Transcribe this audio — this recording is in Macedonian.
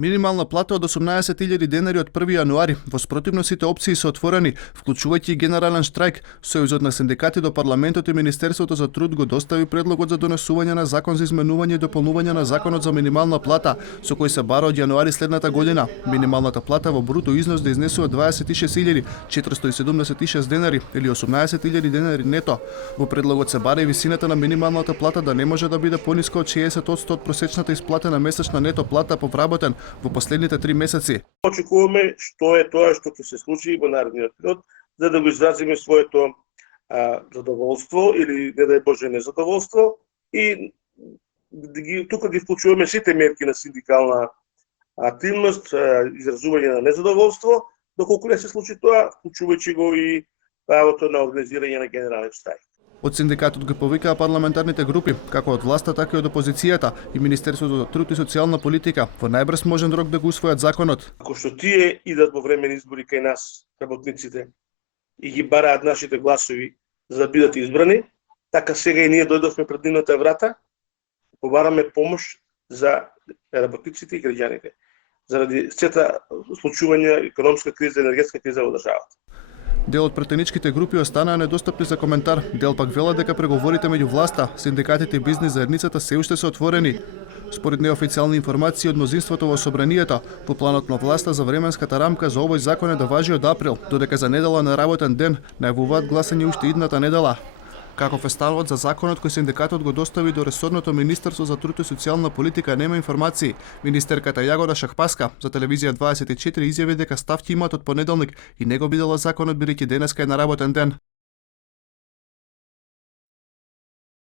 Минимална плата од 18.000 денари од 1 јануари. Во спротивно сите опции се отворени, вклучувајќи и генерален штрајк. Сојузот на синдикати до парламентот и Министерството за труд го достави предлогот за донесување на закон за изменување и дополнување на законот за минимална плата, со кој се бара од јануари следната година. Минималната плата во бруто износ да изнесува 26.476 денари или 18.000 денари нето. Во предлогот се бара и висината на минималната плата да не може да биде пониска од 60% од просечната исплатена месечна нето плата по вработен во последните 3 месеци. Очекуваме што е тоа што ќе се случи во наредниот период, за да го изразиме своето задоволство или не дај Боже незадоволство и тука ги вклучуваме сите мерки на синдикална активност, изразување на незадоволство, доколку не се случи тоа, вклучувајќи го и правото на организирање на генерален штрајк. Од синдикатот го повикаа парламентарните групи, како од власта, така и од опозицијата и Министерството за труд и социјална политика во најбрз можен рок да го усвојат законот. Ако што тие идат во времени избори кај нас, работниците, и ги бараат нашите гласови за да бидат избрани, така сега и ние дојдовме пред нивната врата, побараме помош за работниците и граѓаните, заради сета случувања економска криза, енергетска криза во државата. Дел од претеничките групи останаа недостапни за коментар, дел пак велат дека преговорите меѓу власта, синдикатите и бизнис заедницата се уште се отворени. Според неофицијални информации од мнозинството во собранието, по планот на власта за временската рамка за овој закон е да важи од април, додека за недела на работен ден најавуваат гласање уште идната недела. Каков е ставот за законот кој синдикатот го достави до ресорното Министерство за труд и социјална политика нема информации. Министерката Јагода Шахпаска за телевизија 24 изјави дека став ќе имаат од понеделник и не го видела законот бидејќи денеска е на работен ден.